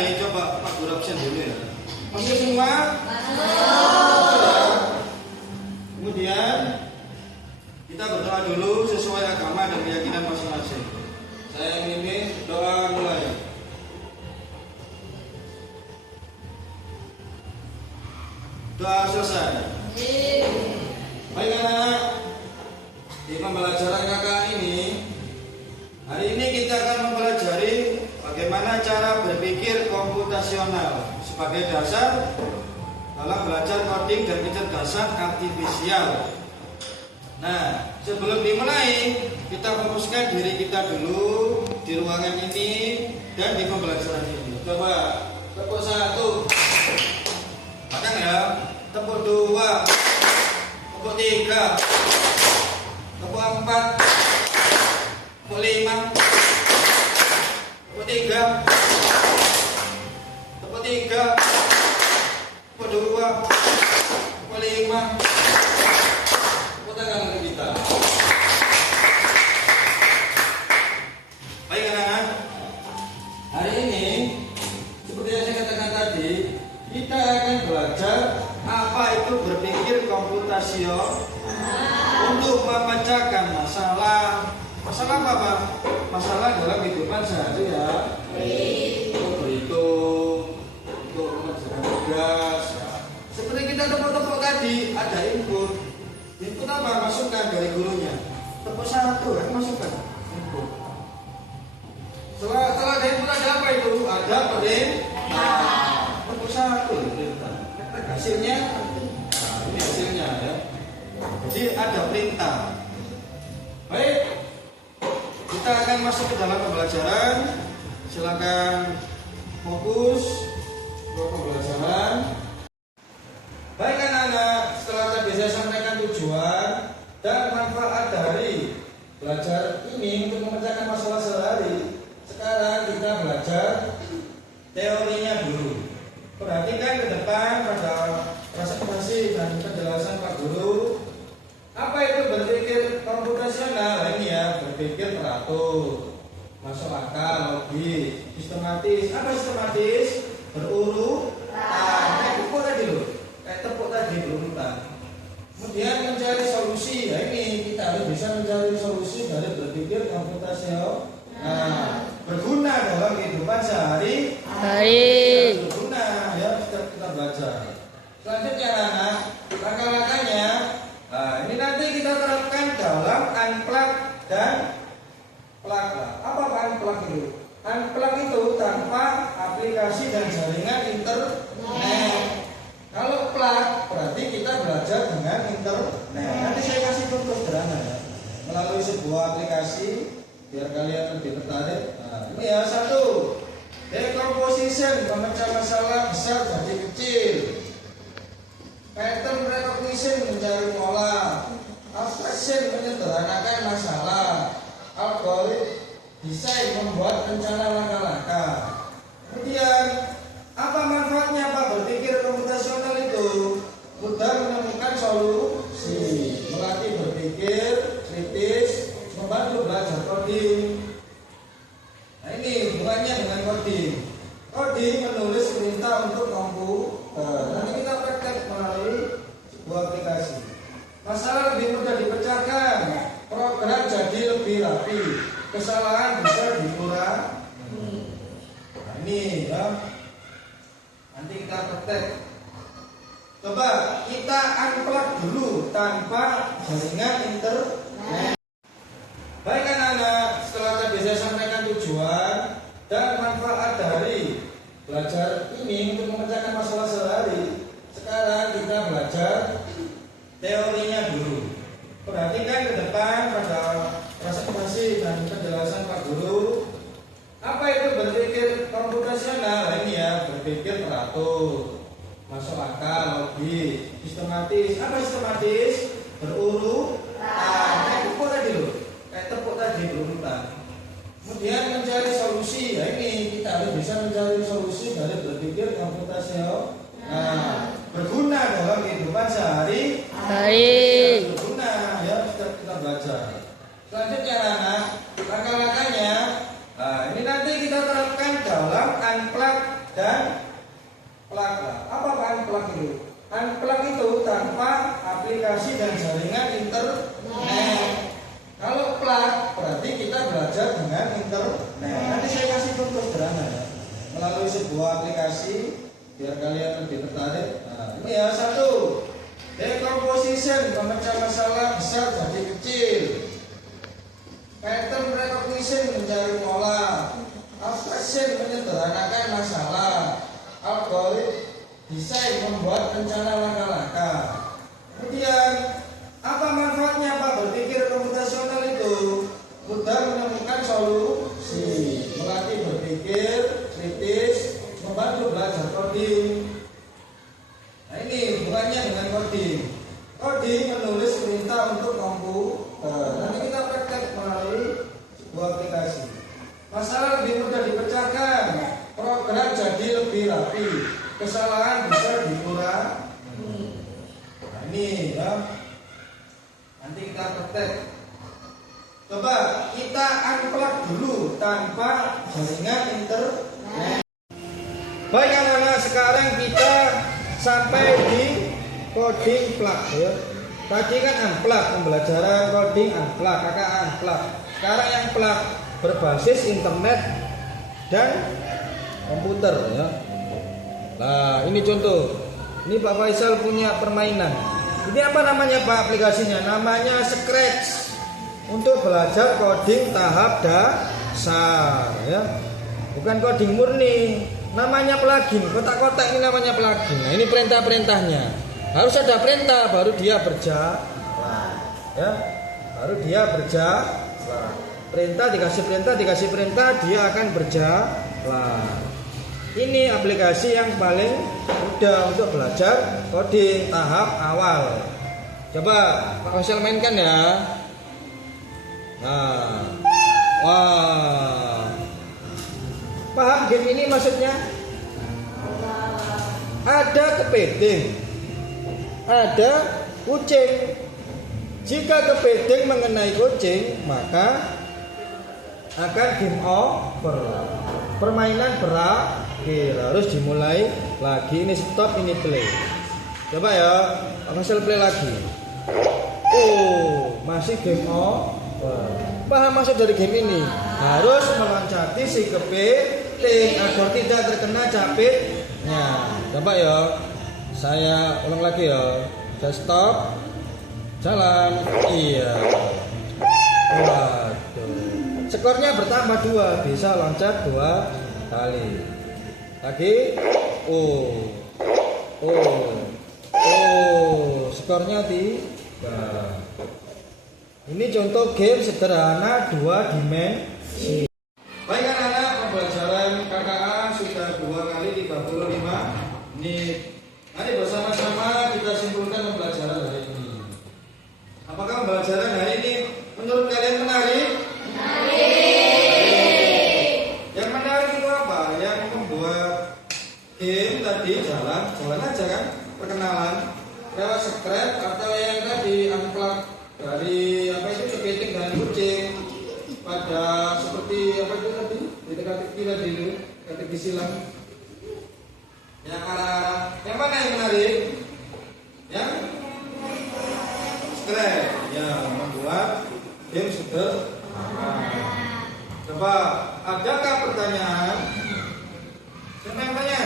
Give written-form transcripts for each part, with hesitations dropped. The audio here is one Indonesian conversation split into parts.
dimulai, coba Pak Guru absen dulu ya. Masuk semua? Kemudian kita berdoa dulu sesuai agama dan keyakinan masing-masing. Saya mimpin doa mulai. Doa selesai. Baik anak-anak, di pembelajaran kakak ini, hari ini kita akan mempelajari bagaimana cara berpikir komputasional sebagai dasar dalam belajar coding dan kecerdasan artifisial. Nah, sebelum dimulai, kita fokuskan diri kita dulu di ruangan ini dan di pembelajaran ini. Coba tepuk 1, makan ya. Tepuk 2, tepuk 3, tepuk 4, tepuk 5, tepuk 3, tepuk 3, tepuk 2, tepuk 5. Tepuk tangan kita. Baik anak-anak, hari ini seperti yang saya katakan tadi, kita akan belajar apa itu berpikir komputasional untuk memecahkan masalah. Masalah apa, Pak? Masalah dalam kehidupan sehari ya. Untuk berhitung, untuk mengerjakan tugas. Seperti kita tepuk-tepuk tadi, ada input. Input apa? Masukkan dari gurunya. Tepuk 1 kan masukkan input. Setelah ada input ada apa itu? Ada perintah. Tepuk 1 perintah. Hasilnya, nah, ini hasilnya ya. Jadi ada perintah. Baik, kita akan masuk ke dalam pembelajaran. Silakan fokus ke pembelajaran. Baik anak-anak, setelah tadi saya sampaikan tujuan dan manfaat dari belajar ini untuk memecahkan masalah sehari. Sekarang kita belajar teorinya dulu. Perhatikan ke depan pada presentasi dan penjelasan Pak Guru. Apa itu berpikir komputasional? Ini ya, berpikir teratur, masuk akal, logis, sistematis. Apa sistematis? Berurutan. Kayak tepuk tadi loh, kayak tepuk tadi berurutan. Kemudian mencari solusi. Ya ini kita harus bisa mencari solusi dari berpikir komputasional. Nah, berguna dalam kehidupan sehari-hari. Berguna ya, kita belajar. Selanjutnya anak, langkah-langkahnya. Nah, ini nanti kita terapkan dalam unplug dan plug. Apa unplug itu? Unplug itu tanpa aplikasi dan jaringan internet. Kalau plug berarti kita belajar dengan internet. Nanti saya kasih contoh sederhana ya, melalui sebuah aplikasi biar kalian lebih tertarik. Nah, ini ya 1, decomposition, memecah masalah besar jadi kecil. Pattern recognition, mencari pola. Abstraction, menyederhanakan masalah. Algoritma, desain, membuat rencana langkah-langkah. Kemudian apa manfaatnya Pak berpikir komputasional itu? Mudah menemukan solusi, melatih berpikir kritis, membantu belajar coding. Nah ini hubungannya dengan coding. Coding menulis perintah untuk komputer. Nanti kita praktek melalui sebuah aplikasi. Masalah lebih mudah dipecahkan, program jadi lebih rapi, kesalahan bisa dikurangi. Nah ini ya, nanti kita praktek. Coba kita unplug dulu tanpa jaringan internet. Baik anak-anak, setelah tadi saya sampaikan tujuan dan manfaat dari belajar ini untuk memecahkan masalah sehari. Sekarang kita belajar teorinya dulu. Perhatikan ke depan pada presentasi dan penjelasan Pak Guru. Apa itu berpikir komputasional? Ini ya, berpikir teratur, masuk akal, logis, sistematis. Apa sistematis? Berurutan. Kayak tepuk tadi loh, kayak tepuk tadi berurutan. Kemudian mencari solusi. Ya ini kita harus bisa mencari solusi dari berpikir komputasional. Nah, berguna dalam kehidupan sehari-hari. Berguna ya, kita belajar. Selanjutnya anak, langkah-langkahnya. Nah, ini nanti kita terapkan dalam unplug caranya ya, melalui sebuah aplikasi biar kalian lebih tertarik. Nah, ini ya, satu, decomposition, memecah masalah besar jadi kecil. Pattern recognition, mencari pola. Abstraction, menyederhanakan masalah. Algoritma desain, membuat rencana langkah-langkah. Kemudian apa manfaatnya Pak berpikir komputasional itu? Mudah menemukan solusi, melatih berpikir kritis, membantu belajar coding. Nah, ini hubungannya dengan coding. Coding menulis perintah untuk komputer. Nanti kita praktek melalui sebuah aplikasi. Masalah lebih mudah dipecahkan, program jadi lebih rapi, kesalahan bisa dikurangi. Nah, ini ya. Nanti kita praktek. Coba kita unplug dulu tanpa jaringan internet. Baik anak-anak, sekarang kita sampai di coding plug ya. Tadi kan unplug, pembelajaran coding unplug, kakak unplug. Sekarang yang plug berbasis internet dan komputer ya. Nah, ini contoh. Ini Pak Faisal punya permainan. Ini apa namanya Pak aplikasinya? Namanya Scratch. Untuk belajar coding tahap dasar ya. Bukan coding murni. Namanya plugin. Kotak-kotak ini namanya plugin. Nah, ini perintah-perintahnya. Harus ada perintah baru dia berjalan. Ya. Baru dia berjalan. Perintah dikasih perintah dia akan berjalan. Ini aplikasi yang paling mudah untuk belajar coding tahap awal. Coba Pak Faisal mainkan ya. Nah, wah, paham game ini maksudnya? Ada kepiting, ada kucing. Jika kepiting mengenai kucing, maka akan game over. Permainan berakhir, harus dimulai lagi. Ini stop, ini play. Coba ya, Faisal play lagi. Oh, masih game over. Paham maksud dari game ini? Harus meloncati si kepiting agar tidak terkena capitnya. Coba ya, saya ulang lagi ya. Saya stop, jalan. Iya. Waduh. Skornya bertambah 2, bisa loncat 2 kali. Lagi. Oh. Skornya 3. Ini contoh game sederhana 2 dimensi. Baik anak-anak, pembelajaran KKA sudah 2 kali 35 menit. Mari bersama-sama kita simpulkan pembelajaran hari ini. Apakah pembelajaran hari ini menurut kalian menarik? Yang menarik itu apa? Yang membuat game tadi jalan aja kan? Perkenalan lewat Scratch atau yang tadi unplug dari apa itu kepiting dan kucing pada seperti apa itu tadi teka-teki tadi teka-teki silang yang arah yang mana yang menarik? Yang Scratch yang membuat game sederhana. Coba adakah pertanyaan? Siapa yang tanya?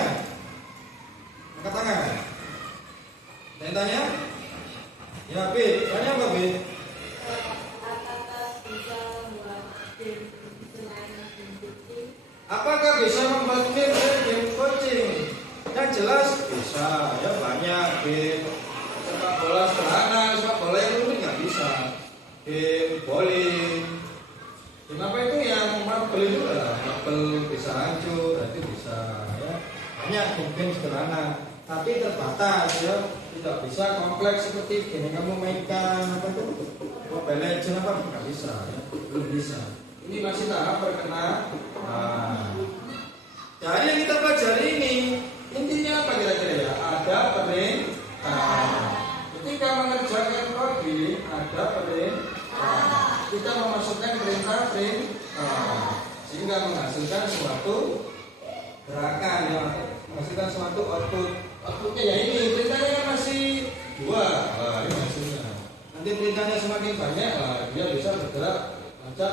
Angkat tangan. Tanya? Ya, B. Tanya apa, B? Apakah bisa membuat game coaching? Yang jelas bisa. Ya banyak game sepak bola sederhana, sepak bola yang rumit nggak bisa. Game bowling. Game apa itu yang marble itu lah? Marble bisa hancur, itu bisa. Ya. Banyak game sederhana, tapi terbatas ya. Tidak bisa kompleks seperti game yang kamu mainkan apa itu Mobile Legends apa nggak bisa ya, belum bisa. Ini masih tahap perkenalan. Dari yang kita pelajari ini intinya apa kira-kira ya? Ada perintah. Ketika mengerjakan coding ada perintah. Kita memasukkan perintah sehingga menghasilkan suatu gerakan ya, menghasilkan suatu output. Outputnya ya ini, perintahnya kan masih 2. Nah, ini hasilnya. Nanti perintahnya semakin banyak, dia bisa bergerak lancar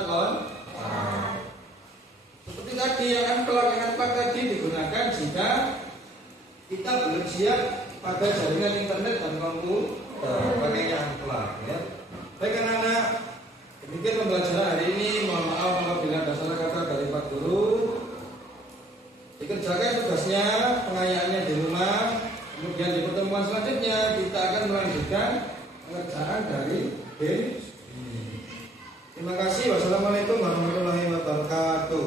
seperti tadi yang unplug, yang kita belum siap pada jaringan internet dan komputer, pakainya amplas ya. Baik anak-anak, demikian pembelajaran hari ini. Mohon maaf apabila ada salah kata dari Pak Guru. Dikerjakan tugasnya, pengayaannya di rumah. Kemudian di pertemuan selanjutnya kita akan melanjutkan pengerjaan dari B. Terima kasih. Wassalamualaikum warahmatullahi wabarakatuh.